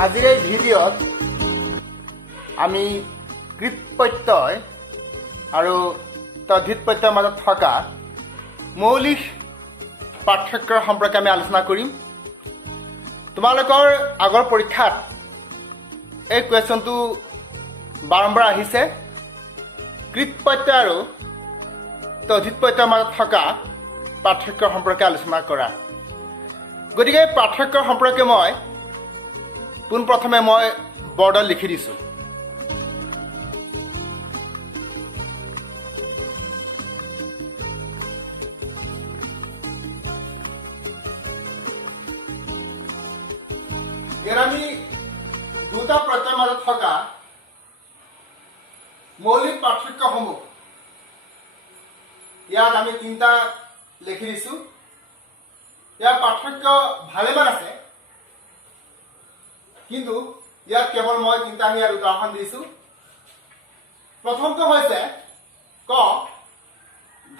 আজিৰ এই ভিডিঅ'ত আমি কৃত প্ৰত্যয় আৰু তদ্ধিত প্ৰত্যয়ৰ মাজত থকা মৌলিক পাৰ্থক্যৰ সম্পৰ্কে আমি আলোচনা কৰিম। তোমালোকৰ আগৰ পৰীক্ষাত এই কুৱেশ্যনটো বাৰম্বাৰ আহিছে, কৃত প্ৰত্যয় আৰু তদ্ধিত প্ৰত্যয়ৰ মাজত থকা পাৰ্থক্যৰ সম্পৰ্কে আলোচনা কৰা। গতিকে এই পাৰ্থক্যৰ সম্পৰ্কে মই পোনপ্ৰথমে বৰ্ডত লিখি দিছোঁ। ইয়াত আমি দুটা প্ৰত্যয়ৰ মাজত থকা মৌলিক পাৰ্থক্যসমূহ ইয়াত আমি তিনিটা লিখি দিছোঁ। ইয়াৰ পাৰ্থক্য ভালেমান আছে, কিন্তু ইয়াত কেৱল মই তিনিটা ইয়াত উদাহৰণ দিছোঁ। প্ৰথমটো হৈছে ক,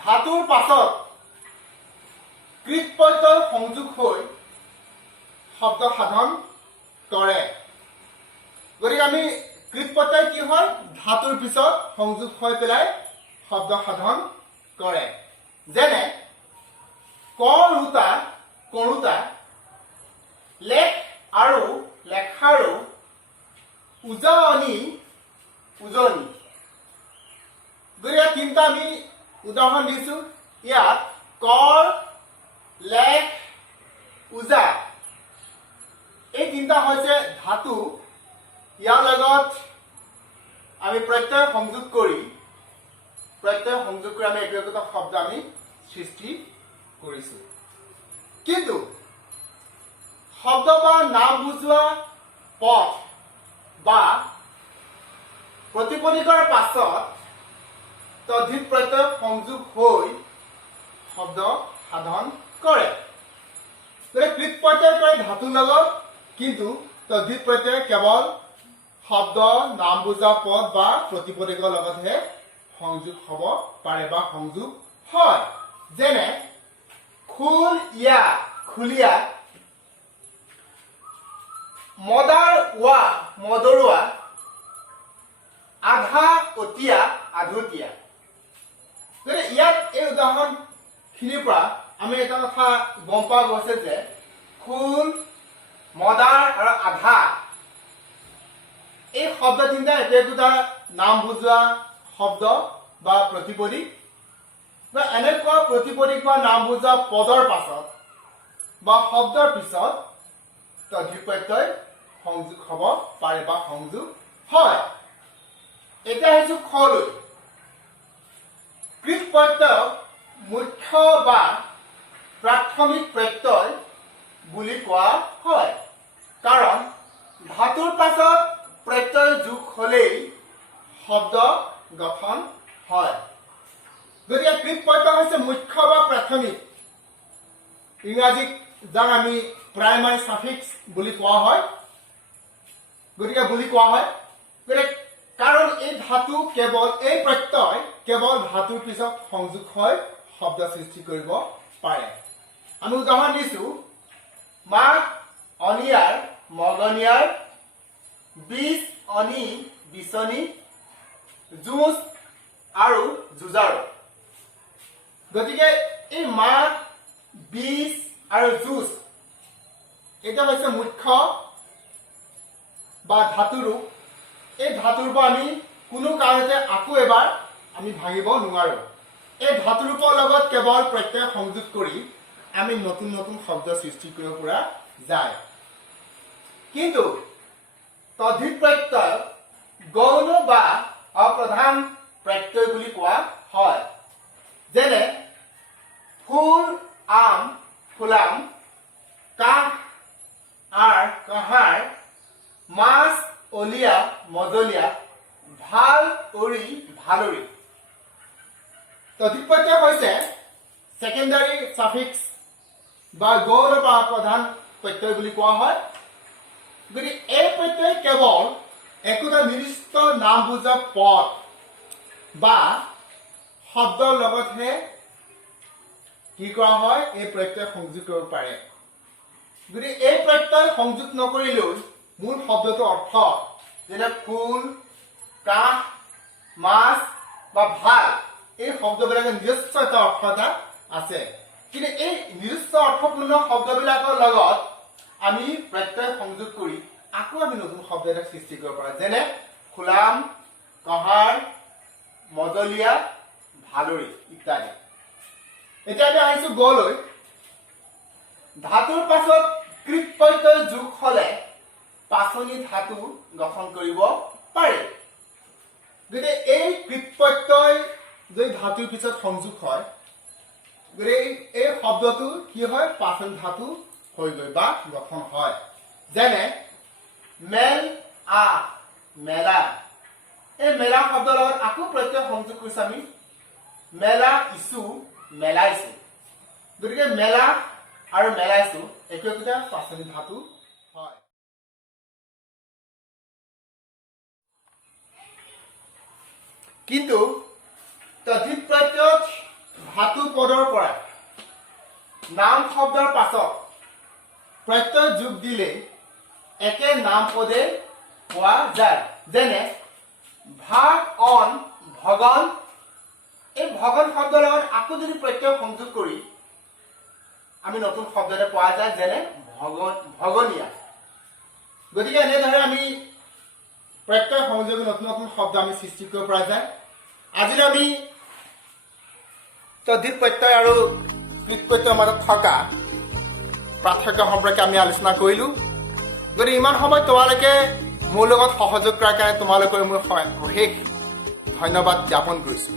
ধাতুৰ পাছত কৃত প্ৰত্যয় সংযোগ হৈ শব্দ সাধন কৰে। গতিকে আমি কৃত প্ৰত্যয় কি হয়, ধাতুৰ পিছত সংযোগ হৈ পেলাই শব্দ সাধন কৰে। যেনে কৰুতা কৰোতা, লেখ আৰু লেখাৰো, উজানি উজনি। গতিকে তিনিটা আমি উদাহৰণ দিছোঁ। ইয়াত কৰ, লেখ, উজা এই তিনিটা হৈছে ধাতু। ইয়াৰ লগত আমি প্ৰত্যয় সংযোগ কৰি আমি এইটো একোটা শব্দ আমি সৃষ্টি কৰিছোঁ। কিন্তু শব্দ বা নাম বুজোৱা পথ বা প্ৰতিপদিকৰ পাছত তদ্ধিত প্ৰত্যয় সংযোগ হৈ শব্দ সাধন কৰে। কৃত প্ৰত্যয় কৰে ধাতুৰ লগত, কিন্তু তদ্ধিত প্ৰত্যয় কেৱল শব্দ নাম বুজোৱা পদ বা প্ৰতিপদিকৰ লগতহে সংযোগ হ'ব পাৰে বা সংযোগ হয়। যেনে খুল ইয়া খুলিয়া, মদাৰ ৱা মদৰুৱা, আধা অতিয়া আধুতীয়া। গতিকে ইয়াত এই উদাহৰণখিনিৰ পৰা আমি এটা কথা গম পোৱা গৈছে যে খুল, মদাৰ আৰু আধা এই শব্দ তিনিটা একোটা নাম বুজোৱা শব্দ বা প্ৰতিপদিক, বা এনেকুৱা প্ৰতিপদিক বা নাম বুজোৱা পদৰ পাছত বা শব্দৰ পিছত তদ্ধিত প্ৰত্যয় সংযোগ হ'ব পাৰে বা সংযোগ হয়। এতিয়া আহিছো খলৈ। কৃত প্ৰত্যয় মুখ্য বা প্ৰাথমিক প্ৰত্যয় বুলি কোৱা হয়, কাৰণ ধাতুৰ পাছত প্ৰত্যয় যোগ হ'লেই শব্দ গঠন হয়। গতিকে কৃত প্ৰত্যয় হৈছে মুখ্য বা প্ৰাথমিক, ইংৰাজীত যাক আমি প্ৰাইমাৰী ছাফিক্স বুলি কোৱা হয়। গতিকে কাৰণ এই ধাতু কেৱল এই প্ৰত্যয় কেৱল ধাতুৰ পিছত সংযোগ হৈ শব্দ সৃষ্টি কৰিব পাৰে। আমি উদাহৰণ দিছোঁ, মাক অনিয়াৰ মগনিয়াৰ, বীজ অনি বিচনী, যুঁজ আৰু যুঁজাৰু। গতিকে এই মাক, বীজ আৰু যুঁজ এটা হৈছে মুখ্য বা ধাতু ৰূপ। এই ধাতুৰ পৰা আমি কোনো কাৰণতে আকৌ এবাৰ আমি ভাঙিব নোৱাৰো। এই ধাতু ৰূপৰ লগত কেৱল প্ৰত্যয় সংযোগ কৰি আমি নতুন নতুন শব্দ সৃষ্টি কৰিব পৰা যায়। কিন্তু তদ্ধিত প্ৰত্যয় গৌণ বা অপ্ৰধান প্ৰত্যয় বুলি কোৱা হয়। যেনে ফুল আম ফুলাম, কাহ আৰ কাহাৰ, মাছ অলিয়া মজলীয়া, ভাল উৰি ভালুৰি। তদ্ধিত প্ৰত্যয় হৈছে ছেকেণ্ডাৰী ছাফিক্স বা গৌণ বা প্ৰধান প্ৰত্যয় বুলি কোৱা হয়। গতিকে এই প্ৰত্যয় কেৱল একোটা নিৰ্দিষ্ট নাম বুজা পদ বা শব্দৰ লগতহে কি কৰা হয়, এই প্ৰত্যয় সংযোগ কৰিব পাৰে। গতিকে এই প্ৰত্যয় সংযোগ নকৰিলেও মূল শব্দটোৰ অৰ্থ যেনে ফুল, কাঠ, মাছ বা ভাল এই শব্দবিলাকৰ নিজস্ব এটা অৰ্থ এটা আছে। কিন্তু এই নিজস্ব অৰ্থপূৰ্ণ শব্দবিলাকৰ লগত আমি প্ৰত্যয় সংযোগ কৰি আকৌ আমি নতুন শব্দ এটা সৃষ্টি কৰিব পাৰোঁ, যেনে খোলাম, কহাৰ, মজলীয়া, ভালৰি ইত্যাদি। এতিয়া আমি আহিছো গলৈ। ধাতুৰ পাছত কৃত প্ৰত্যয় যোগ হলে পাচনি ধাতু গঠন কৰিব পাৰি। গতিকে এই কৃত প্ৰত্যয় যদি ধাতুৰ পিছত সংযোগ হয়, গতিকে এই শব্দটো কি হয়? পাচনি ধাতু হৈ গৈ বা গঠন হয়। যেনে মেল আ, মেলা। এই মেলা শব্দৰ লগত আকৌ প্ৰত্যয় সংযোগ কৰিছো আমি, মেলা ইছু, মেলাইছো। গতিকে মেলা আৰু মেলাইছো একোটা পাচনি ধাতু হয়। কিন্তু তদ্ধিত প্ৰত্যয়ত ধাতু পদৰ পৰা নাম শব্দৰ পাছত প্ৰত্যয় যোগ দিলে একে নাম পদে পোৱা যায়। যেনে ভাগ অন, ভগন। এই ভগন শব্দৰ লগত আকৌ যদি প্ৰত্যয় সংযোগ কৰি আমি নতুন শব্দ এটা পোৱা যায়, যেনে ভগনীয়া। গতিকে এনেদৰে আমি প্ৰত্যয় সংযোগে নতুন নতুন শব্দ আমি সৃষ্টি কৰিব পৰা যায়। আজিলৈ আমি তদ্ধিত প্ৰত্যয় আৰু কৃত প্ৰত্যয়ৰ মাজত থকা পাৰ্থক্য সম্পৰ্কে আমি আলোচনা কৰিলো। গতিকে ইমান সময় তোমালোকে মোৰ লগত সহযোগ কৰাৰ কাৰণে তোমালোকৰ মোৰ অশেষ ধন্যবাদ জ্ঞাপন কৰিছো।